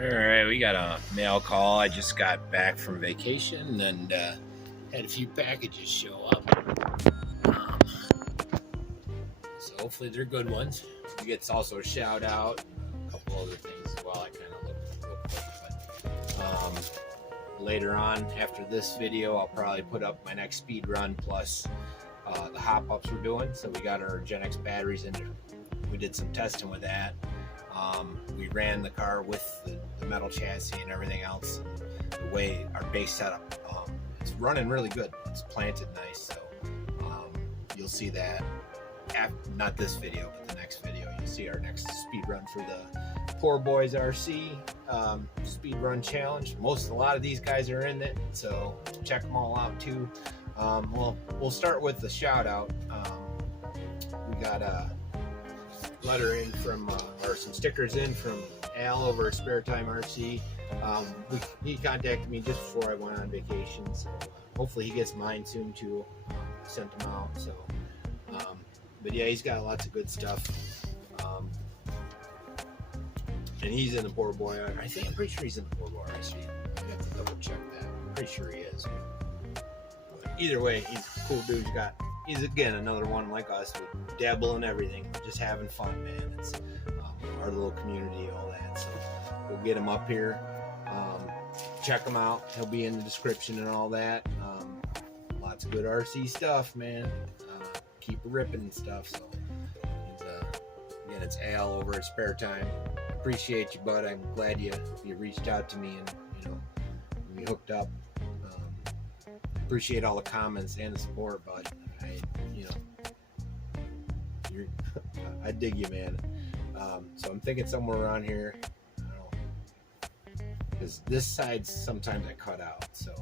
Alright, we got a mail call. I just got back from vacation and had a few packages show up. So hopefully they're good ones. We get also a shout out, a couple other things as well. I kind of look quick, but later on after this video, I'll probably put up my next speed run plus the hop ups we're doing. So we got our Gen X batteries in there. We did some testing with that. We ran the car with the metal chassis and everything else. The way our base setup, it's running really good. It's planted nice, so you'll see that. Not this video, but the next video. You'll see our next speed run for the Poor Boys RC speed run challenge. A lot of these guys are in it, so check them all out too. We'll start with the shout out. We got a letter in from, or some stickers in from Al over at Spare Time RC. He contacted me just before I went on vacation, so hopefully he gets mine soon too. Sent them out, so but yeah, he's got lots of good stuff. And he's in the Poor Boy. I'm pretty sure he's in the Poor Boy RC. I have to double check that. I'm pretty sure he is. But either way, he's a cool dude. He's again another one like us. We dabble in everything, just having fun, man. It's our little community, all that. So we'll get him up here. Check him out. He'll be in the description and all that. Lots of good RC stuff, man. Keep ripping and stuff. So again, it's Al over at Spare Time. Appreciate you, bud. I'm glad you reached out to me and we hooked up. Appreciate all the comments and the support, bud. I dig you, man. So I'm thinking somewhere around here. I don't know, because this side sometimes I cut out. So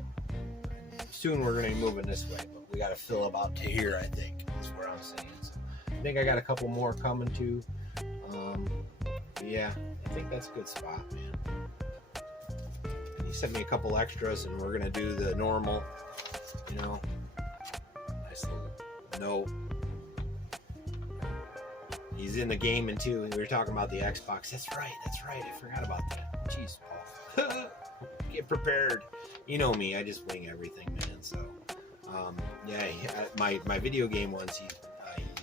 soon we're gonna be moving this way, but we got to fill about to here. I think is where I'm saying. So I think I got a couple more coming too. Yeah, I think that's a good spot, man. And he sent me a couple extras, and we're gonna do the normal. Nice little note. He's in the gaming too. We were talking about the Xbox. That's right. I forgot about that. Jeez, Paul. Get prepared. You know me. I just wing everything, man. So, yeah. My video game ones. He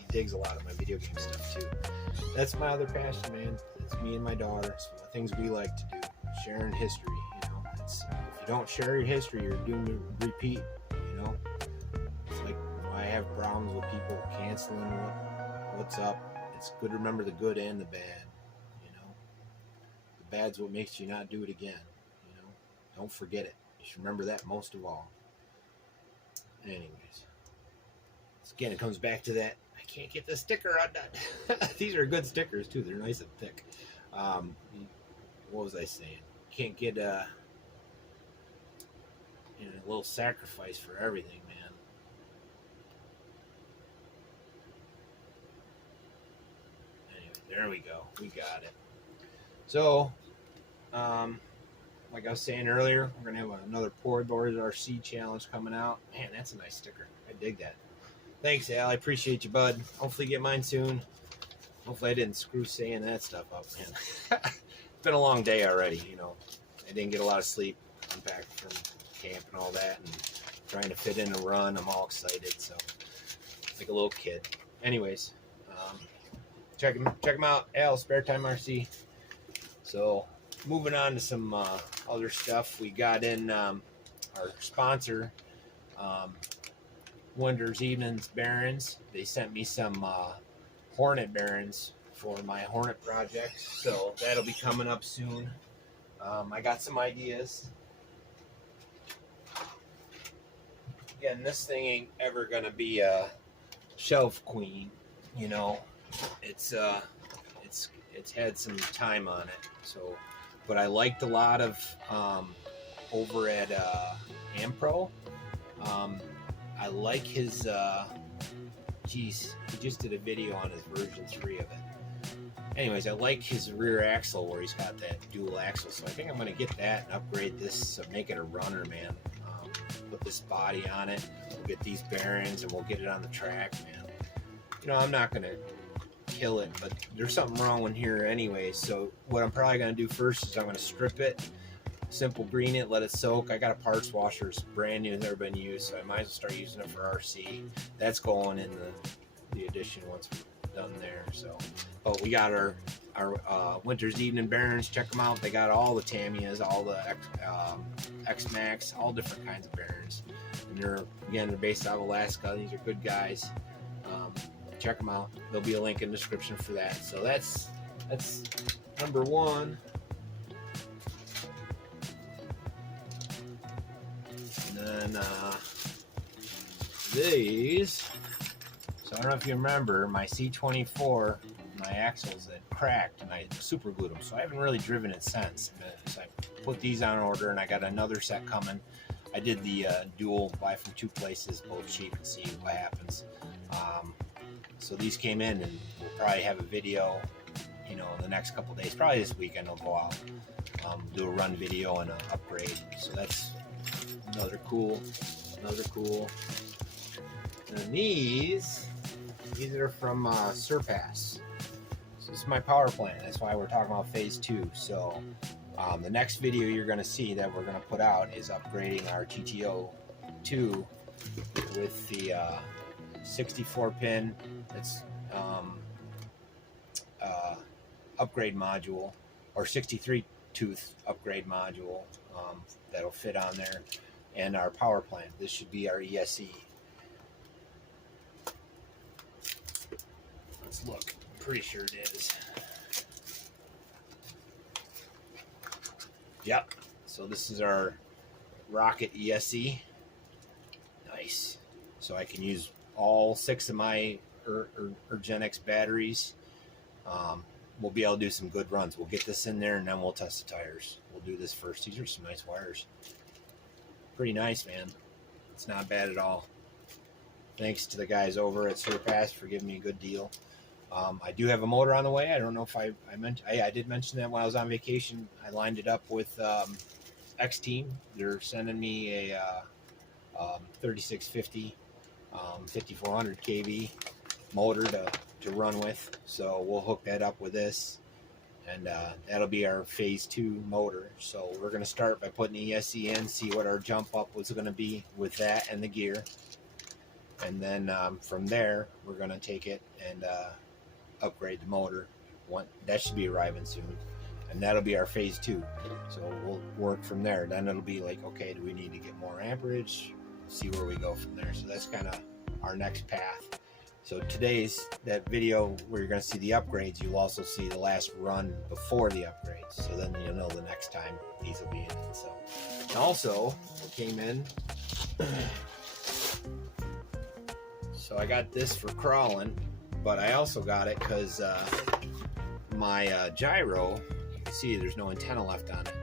digs a lot of my video game stuff too. That's my other passion, man. It's me and my daughter. It's the things we like to do. Sharing history. If you don't share your history, you're doomed to repeat. It's like I have problems with people canceling what's up. It's good to remember the good and the bad. The bad's what makes you not do it again. Don't forget it. You should remember that most of all. Anyways, again, it comes back to that. I can't get the sticker undone. These are good stickers too. They're nice and thick. What was I saying? Can't get a little sacrifice for everything, man. Anyway, there we go. We got it. So, like I was saying earlier, we're gonna have another Poor Boys RC challenge coming out. Man, that's a nice sticker. I dig that. Thanks, Al. I appreciate you, bud. Hopefully get mine soon. Hopefully I didn't screw saying that stuff up, man. It's been a long day already, I didn't get a lot of sleep. I'm back from camp and all that and trying to fit in a run. I'm all excited, so like a little kid. Anyways, check him out, Al, Spare Time RC. So moving on to some other stuff. We got in our sponsor, Wonders Evenings Bearings. They sent me some Hornet bearings for my Hornet project, so that'll be coming up soon. I got some ideas. Again, this thing ain't ever gonna be a shelf queen, It's had some time on it, so. But I liked a lot of over at Ampro. I like his. He just did a video on his version 3 of it. Anyways, I like his rear axle where he's got that dual axle. So I think I'm gonna get that and upgrade this, make it a runner, man. Put this body on it. We'll get these bearings and we'll get it on the track, man. I'm not gonna kill it, but there's something wrong in here anyway. So what I'm probably going to do first is I'm going to strip it, simple green it, let it soak. I got a parts washer, it's brand new, never been used, so I might as well start using it for RC. That's going in the addition once we're done there. So, but we got our winter's evening bearings. Check them out. They got all the Tamiyas, all the X-Max, all different kinds of bearings. And they're based out of Alaska. These are good guys. Check them out. There'll be a link in the description for that. So that's number one. And then these. So I don't know if you remember my C24, my axles that cracked, and I super glued them. So I haven't really driven it since. So I put these on order, and I got another set coming. I did the dual buy from two places, both cheap, and see what happens. So these came in, and we'll probably have a video, you know, the next couple days. Probably this weekend I'll go out, do a run video and an upgrade. So that's another cool. And these are from Surpass. So this is my power plant. That's why we're talking about phase 2. So the next video you're going to see that we're going to put out is upgrading our TT02 with the 64 pin. It's upgrade module, or 63 tooth upgrade module that'll fit on there, and our power plant. This should be our ESC. Let's look. I'm pretty sure it is. Yep. So this is our Rocket ESC. Nice. So I can use all 6 of my Urgenix batteries. We'll be able to do some good runs. We'll get this in there and then we'll test the tires. We'll do this first. These are some nice wires. Pretty nice, man. It's not bad at all. Thanks to the guys over at Surpass for giving me a good deal. I do have a motor on the way. I don't know if I mentioned. I did mention that when I was on vacation. I lined it up with X Team. They're sending me a 3650 5400 kV motor to run with. So we'll hook that up with this, and that'll be our phase 2 motor. So we're going to start by putting the ESC in, see what our jump up was going to be with that and the gear, and then from there we're going to take it and upgrade the motor. That should be arriving soon, and that'll be our phase 2. So we'll work from there. Then it'll be like, okay, do we need to get more amperage? See where we go from there. So that's kind of our next path. So today's that video where you're going to see the upgrades, you'll also see the last run before the upgrades. So then you'll know the next time these will be in it. So, and also what came in. So I got this for crawling, but I also got it because my gyro, you can see there's no antenna left on it.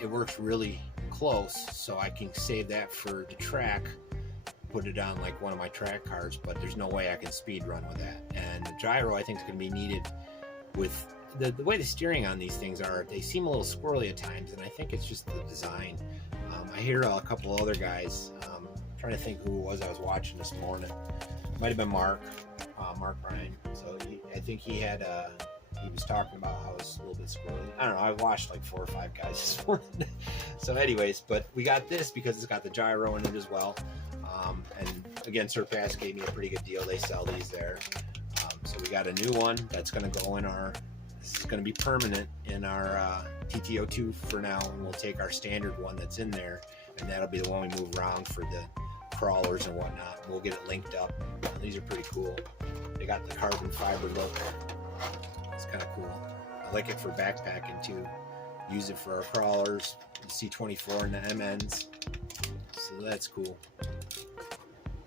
It works really close, so I can save that for the track, put it on like one of my track cars, but there's no way I can speed run with that. And the gyro I think is going to be needed with the way the steering on these things are. They seem a little squirrely at times, and I think it's just the design. I hear a couple of other guys, I'm trying to think who it was I was watching this morning. Might have been Mark Ryan. So I think he was talking about how it's a little bit squirrely. I don't know, I watched like 4 or 5 guys this morning. So anyways, but we got this because it's got the gyro in it as well. And again, Surpass gave me a pretty good deal. They sell these there. So we got a new one that's going to go in this is going to be permanent in our TT02 for now. And we'll take our standard one that's in there, and that'll be the one we move around for the crawlers and whatnot. We'll get it linked up. These are pretty cool. They got the carbon fiber look. It's kind of cool. I like it for backpacking too. Use it for our crawlers, the C24 and the MNs. So that's cool.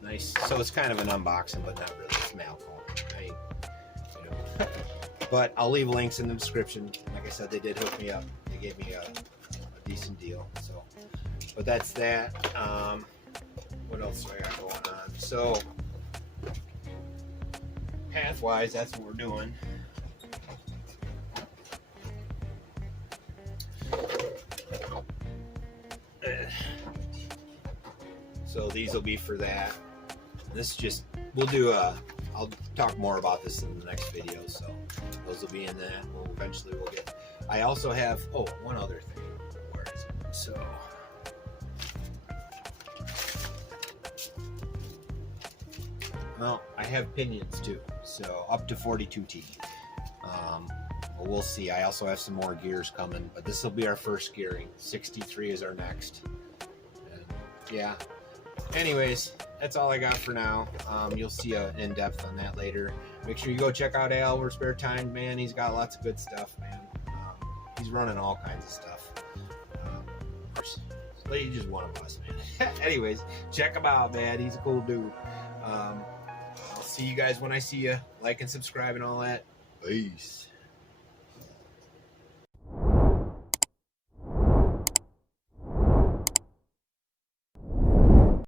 Nice. So it's kind of an unboxing, but not really. It's mail call. But I'll leave links in the description. Like I said, they did hook me up. They gave me a decent deal. So, but that's that. What else do I got going on? So, path-wise, that's what we're doing. So these will be for that. This is just, we'll do a I'll talk more about this in the next video, so those will be in that. Eventually we'll get. I also have one other thing. Where is it? So well, I have pinions too, so up to 42T. But we'll see. I also have some more gears coming, but this will be our first gearing. 63 is our next. And yeah. Anyways, that's all I got for now. You'll see an in-depth on that later. Make sure you go check out Al over spare time, man. He's got lots of good stuff, man. He's running all kinds of stuff. Of course, he's just one of us, man. Anyways, check him out, man. He's a cool dude. I'll see you guys when I see you. Like and subscribe and all that. Peace.